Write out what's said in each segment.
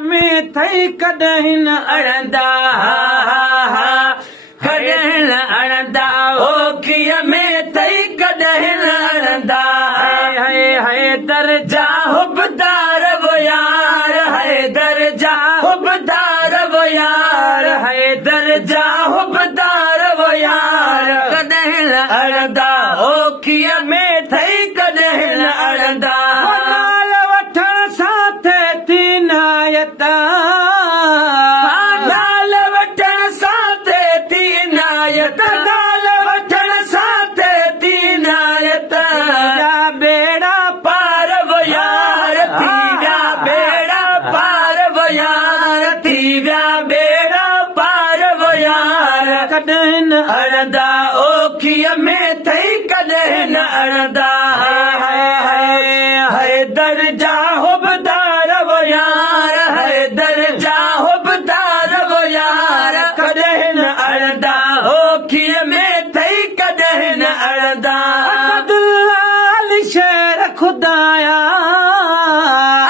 में थई कॾहिं न अड़ंदा कॾहिं न अड़ंदा ओखीअ में थई कॾहिं न अड़ंदा है दर्जा हुबदार वो यार है दर्जा हुबदार वो यार है दर्जा हुबदार वो यार कॾहिं न अड़ंदा ओखीअ में थई कॾहिं न अड़ंदा नाल वठण सां थिए थी नायत नाल वठण सां थिए थी नायत नाल वठण सां थिए थी नायत बेड़ा पार वो यार थी विया बेड़ा पार वो यार थी विया बेड़ा पार वो यार कॾहिं न अड़ंदा ओखीअ में थई कॾहिं न अड़ंदा है दर्जा हुबदार वो यार है दर्जा हुबदार वो यार कॾहिं न अड़ंदा ओखीअ में थई कॾहिं न अड़ंदा असदुल्ला अली शेर खुदाया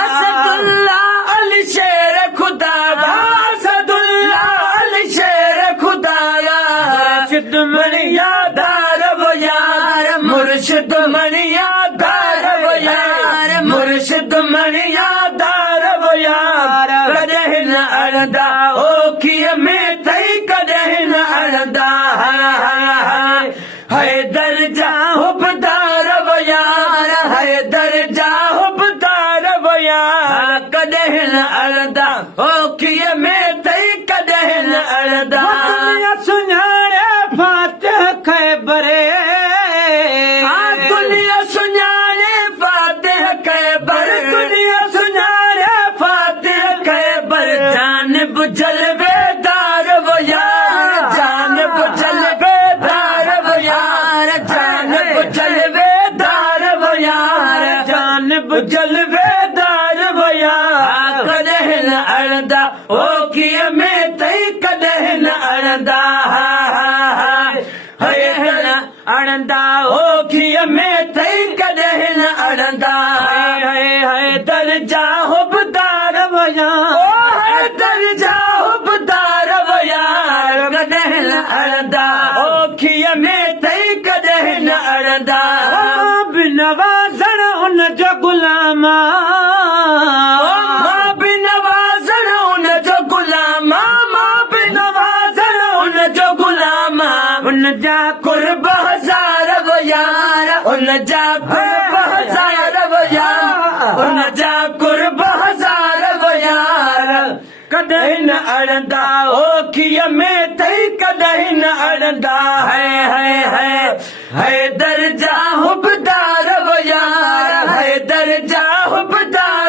असदुल्ला अली शेर खुदाया असदुल्ला अली शेर खुदाया मुर्शिद मणियादार वो यार मुर्शिद मणियादार वो यार मुर्शिद मणियादार वो यार कॾहिं न अड़ंदा ओखीअ में थई कॾहिं न अड़ंदा है दर्जा हुबदार वो यार है दर्जा हुबदार वो यार कॾहिं न अड़ंदा ओखीअ में थई कॾहिं न अड़ंदा सुञाणे फातिह ख़ैबरे दुनिया सुञाणे फातिह ख़ैबर दुनिया सुञाणे फातिह ख़ैबर जान बुझल बेदार वो यार जान बुझल बेदार वो यार जान बुझल बेदार वो यार जान बुझल बेदार वो यार कॾहिं न अड़ंदा ओखीअ में थई कॾहिं न अड़ंदा है अड़ंदा ओखीअ में थई कॾहिं न अड़ंदा है दर्जा हुबदार वो यार दर्जा हुबदार वो यार कॾहिं न अड़ंदा ओखीअ में थई कॾहिं न अड़ंदा बि नवाज़ण उन जो गुलामा मां बि नवाज़ण उन जो गुलामा मां बि नवाज़ण उन जो गुलामा उन जा कुर्ब हज़ार वो यार उन जा कुर्ब हज़ार वो यार उन जा कुर्ब हज़ार वो यार कॾहिं न अड़ंदा ओखीअ में थई कॾहिं न अड़ंदा है दर्जा हुबदार वो यार है दर्जा हुबदार